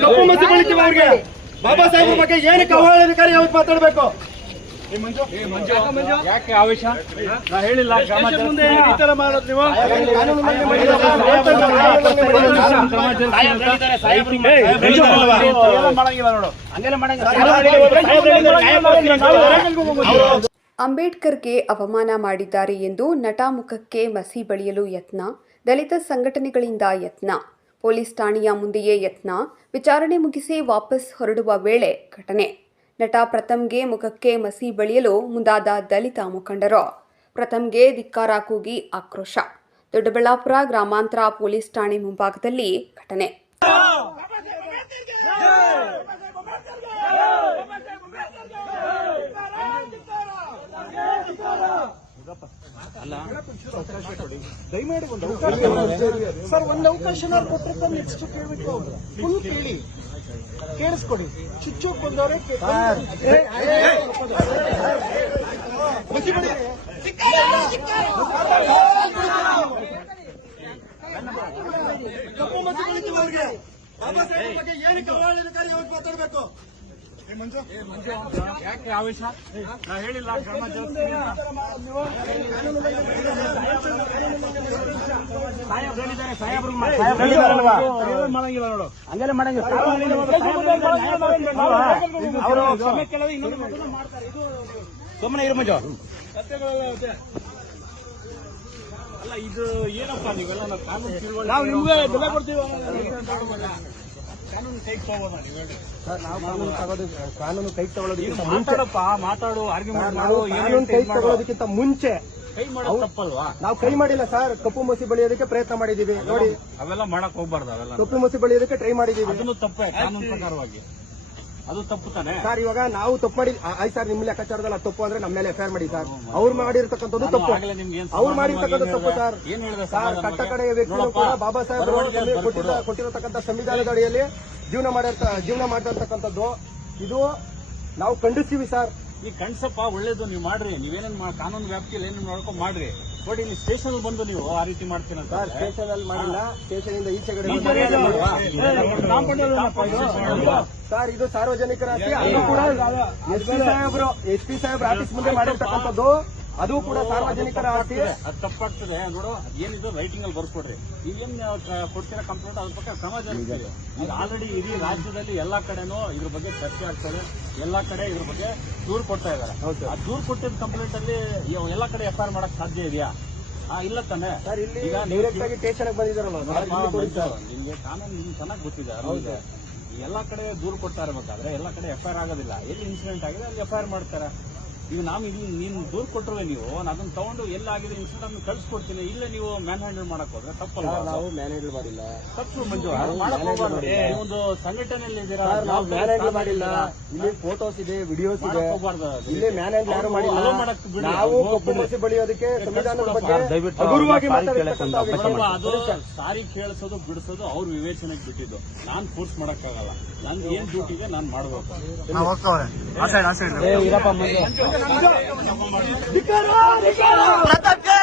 ಕಪ್ಪು ಮಸಿ ಬಳಿತೀವಿ ಅವ್ರಿಗೆ. ಬಾಬಾ ಸಾಹೇಬ್ರ ಬಗ್ಗೆ ಏನಕ್ಕೆ ಅವಹೇಳನಕಾರಿ ಯಾವ್ದು ಮಾತಾಡಬೇಕು? ಯಾಕೆ ಆವೇಶ ನಾ ಹೇಳಿಲ್ಲ ಮುಂದೆ ಈ ತರ ಮಾಡೋದು ನೀವು ಅಂಬೇಡ್ಕರ್ಗೆ ಅವಮಾನ ಮಾಡಿದ್ದಾರೆ ಎಂದು ನಟ ಮುಖಕ್ಕೆ ಮಸಿ ಬಳಿಯಲು ಯತ್ನ ದಲಿತ ಸಂಘಟನೆಗಳಿಂದ ಯತ್ನ ಪೊಲೀಸ್ ಠಾಣೆಯ ಮುಂದೆಯೇ ಯತ್ನ ವಿಚಾರಣೆ ಮುಗಿಸಿ ವಾಪಸ್ ಹೊರಡುವ ವೇಳೆ ಘಟನೆ ನಟ ಪ್ರಥಮ್ಗೆ ಮುಖಕ್ಕೆ ಮಸಿ ಬಳಿಯಲು ಮುಂದಾದ ದಲಿತ ಮುಖಂಡರು. ಪ್ರಥಮ್ಗೆ ಧಿಕ್ಕಾರ ಕೂಗಿ ಆಕ್ರೋಶ. ದೊಡ್ಡಬಳ್ಳಾಪುರ ಗ್ರಾಮಾಂತರ ಪೊಲೀಸ್ ಠಾಣೆ ಮುಂಭಾಗದಲ್ಲಿ ಘಟನೆ. ಸರ್ ಒಂದು ಅವಕಾಶ ಕೊಟ್ಟಿರ್ತಾರೆ ನೆಕ್ಸ್ಟ್ ಕೇಳಬೇಕು ಫುಲ್ ಕೇಳಿ ಕೇಳಿಸ್ಕೊಡಿ ಚುಚ್ಚೋಕ್ ಬಂದವರೇ ಕಪ್ಪು ಮಸಿ ಬಳಿತೀವಿ ಅವ್ರಿಗೆ ಬಾಬಾ ಸಾಹೇಬ್ ಬಗ್ಗೆ ಯಾವತ್ತು ಮಾತಾಡಬೇಕು ಯಾಕೆ ಆವೇಶ ನಾ ಹೇಳಿಲ್ಲ ಕ್ರಮ ಮಾಡಂಗಿಲ್ಲ ನೋಡು ಹಂಗೆಲ್ಲ ಅವರು ಸುಮ್ಮನೆ ಇರು ಮಂಜು ಅಲ್ಲ, ಇದು ಏನಪ್ಪ ನೀವೆಲ್ಲ? ನಾವು ನಿಮ್ಗೆ ಬೆಲೆ ಕೊಡ್ತೀವಿ. ಕಾನೂನು ತಗೋಬೋದಾ ನೀವು ಹೇಳಿ ಕಾನೂನು ಕಾನೂನು ತಗೊಳ್ಳೋದಕ್ಕಿಂತ ಮುಂಚೆ ಮಾತಾಡಪ್ಪ ಮಾತಾಡು ಆರ್ಗ್ಯುಮೆಂಟ್ ನಾವು ಕಾನೂನು ಕೈ ತಗೊಳ್ಳೋದಕ್ಕಿಂತ ಮುಂಚೆ ಕೈ ಮಾಡೋದು ತಪ್ಪಲ್ವಾ? ನಾವು ಕೈ ಮಾಡಿಲ್ಲ ಸರ್ ಕಪ್ಪು ಮಸಿ ಬಳಿಯೋದಕ್ಕೆ ಪ್ರಯತ್ನ ಮಾಡಿದೀವಿ ನೋಡಿ. ಅವೆಲ್ಲ ಮಾಡಕ್ ಹೋಗ್ಬಾರ್ದು ಅವೆಲ್ಲ. ಕಪ್ಪು ಮಸಿ ಬಳಿಯೋದಕ್ಕೆ ಟ್ರೈ ಮಾಡಿದೀವಿ ಅದನ್ನು ತಪ್ಪೇ ಕಾನೂನು ಪ್ರಕಾರವಾಗಿ. ಅದು ತಪ್ಪು ತಾನೆ? ಸರ್ ಇವಾಗ ನಾವು ತಪ್ಪು ಮಾಡಿ ಆಯ್ತು ಸರ್ ನಿಮ್ಮ ಲೆಕ್ಕಾಚಾರದಲ್ಲಿ ಅದು ತಪ್ಪು ಅಂದ್ರೆ ನಮ್ಮ ಮೇಲೆ ಎಫ್ಐಆರ್ ಮಾಡಿ ಸರ್. ಅವ್ರು ಮಾಡಿರ್ತಕ್ಕಂಥದ್ದು ತಪ್ಪು. ಆಗಲೇ ನಿಮ್ಗೆ ಏನ್ ಅವ್ರು ಮಾಡಿರ್ತಕ್ಕಂಥ ತಪ್ಪು ಸರ್. ಹೇಳ್ದೆ? ಏನ್ ಹೇಳ್ದೆ ಸರ್ ಸಮಾಧಾನವಾಗಿ? ಕಟ್ಟ ಕಡೆಯ ವ್ಯಕ್ತಿಗಳು ಕೂಡ ಬಾಬಾ ಸಾಹೇಬ್. ಕೊಟ್ಟಿರತಕ್ಕಂಥ ಸಂವಿಧಾನದ ಅಡಿಯಲ್ಲಿ ಜೀವನ ಮಾಡಿರ್ತ ಜೀವನ ಮಾಡಿರ್ತಕ್ಕಂಥದ್ದು ಇದು ನಾವು ಖಂಡಿಸ್ತೀವಿ ಸರ್. ಈ ಕಣ್ಸಪ್ಪ ಒಳ್ಳೇದು ನೀವು ಮಾಡ್ರಿ. ನೀವೇನೇನ್ ಕಾನೂನು ವ್ಯಾಪ್ತಿಯಲ್ಲಿ ಏನೇನು ಮಾಡ್ಕೊಂಡು ಮಾಡ್ರಿ. ಬಟ್ ಇಲ್ಲಿ ಸ್ಟೇಷನ್ ಬಂದು ನೀವು ಆ ರೀತಿ ಮಾಡ್ತೀನಿ ಸರ್ ಸ್ಟೇಷನ್ ಅಲ್ಲಿ ಮಾಡಿಲ್ಲ. ಸ್ಟೇಷನ್ ಇಂದ ಈಚೆ ಕಡೆ. ಸರ್ ಇದು ಸಾರ್ವಜನಿಕರ ಆಸ್ತಿ. ಅದು ಕೂಡ ಎಸ್ ಪಿ ಸಾಹೇಬ್ರು ಎಸ್ ಪಿ ಸಾಹೇಬ್ರ ಆಫೀಸ್ ಮುಂದೆ ಮಾಡಿರ್ತಕ್ಕಂಥದ್ದು. ಅದು ಕೂಡ ಸಾರ್ವಜನಿಕರ ಆಸ್ತಿ ಅದು ತಪ್ಪಾಗ್ತದೆ. ನೋಡು ಏನಿದ್ರು ರೈಟಿಂಗ್ ಅಲ್ಲಿ ಬರ್ಕೊಡ್ರಿ ಈಗೇನ್ ಕೊಡ್ತೀರಾ ಕಂಪ್ಲೇಂಟ್ ಅದ್ರ ಪಕ್ಕ ಸಮಾಜ ಈಗ ಆಲ್ರೆಡಿ ಇಡೀ ರಾಜ್ಯದಲ್ಲಿ ಎಲ್ಲಾ ಕಡೆನೂ ಇದ್ರ ಬಗ್ಗೆ ಚರ್ಚೆ ಆಗ್ತದೆ. ಎಲ್ಲಾ ಕಡೆ ಇದ್ರ ಬಗ್ಗೆ ದೂರ್ ಕೊಡ್ತಾ ಇದಾರೆ ಆ ದೂರ್ ಕೊಟ್ಟಿದ್ದ ಕಂಪ್ಲೇಂಟ್ ಅಲ್ಲಿ ಎಲ್ಲಾ ಕಡೆ ಎಫ್ ಮಾಡಕ್ ಸಾಧ್ಯ ಇದೆಯಾ? ಇಲ್ಲ ತಾನೆ. ಸರ್ ಇಲ್ಲಿ ಈಗ ಡೈರೆಕ್ಟ್ ಆಗಿ ಸ್ಟೇಷನ್ ಬಂದಿದಾರಲ್ಲ ನಿಮ್ಗೆ ಕಾನೂನು ನಿಮ್ಗೆ ಚೆನ್ನಾಗಿ ಗೊತ್ತಿದೆ. ಹೌದು. ಎಲ್ಲಾ ಕಡೆ ದೂರು ಕೊಡ್ತಾ ಇರ್ಬೇಕಾದ್ರೆ ಎಲ್ಲಾ ಕಡೆ ಎಫ್ ಆಗೋದಿಲ್ಲ. ಎಲ್ಲಿ ಇನ್ಸಿಡೆಂಟ್ ಆಗಿದೆ ಅಲ್ಲಿ ಎಫ್ ಮಾಡ್ತಾರೆ. ಈಗ ನಾವು ಇಲ್ಲಿ ನೀನು ದೂರು ಕೊಟ್ಟರೆ ನೀವು ನಾನು ಅದನ್ನ ತಗೊಂಡು ಎಲ್ಲಾಗಿದೆ ಇನ್ಸಿಡೆಂಟ್ ಅನ್ನು ಕಳ್ಸಿಕೊಡ್ತೀನಿ. ಇಲ್ಲ ನೀವು ಮ್ಯಾನ್ ಹ್ಯಾಂಡಲ್ ಮಾಡಕ್ ಹೋದ್ರೆ ತಪ್ಪಲ್ಲ ನಾವು ಮ್ಯಾನೇಜ್ ಮಾಡಿಲ್ಲ. ತಪ್ಪು ಮಂಜು. ಒಂದು ಸಂಘಟನೆಯಲ್ಲಿ ಇದ್ದೀರಾ ನಾವು ಮ್ಯಾನ್ ಮ್ಯಾನೇಜ್ ಸ್ಥಾನ ಮಾಡಿಲ್ಲ. ಇಲ್ಲಿ ಫೋಟೋಸ್ ಇದೆ ವಿಡಿಯೋಸ್ ಇದೆ. ಇಲ್ಲಿ ಹೋಗ್ಬಾರ್ದು. ಅದು. ಇಲ್ಲಿ ಮ್ಯಾನೇಜ್ ಯಾರು ಮಾಡಿಲ್ಲ. ನಾವು ಕಪ್ಪು ಬಿಡಿ. ಮಸಿ ಬಳಿಯೋದಕ್ಕೆ ಸಂವಿಧಾನದ ಬಗ್ಗೆ ಸರ್, ಅದು ಕೇಳಿಸೋದು ಬಿಡಿಸೋದು ಅವ್ರ ವಿವೇಚನೆಗೆ ಬಿಟ್ಟಿದ್ದು. ನಾನ್ ಫೋರ್ಸ್ ಮಾಡಕ್ಕಾಗಲ್ಲ. ನನ್ ಏನ್ ಡ್ಯೂಟಿಗೆ ನಾನು ಮಾಡ್ಬೇಕು. ಧಿಕ್ಕಾರ.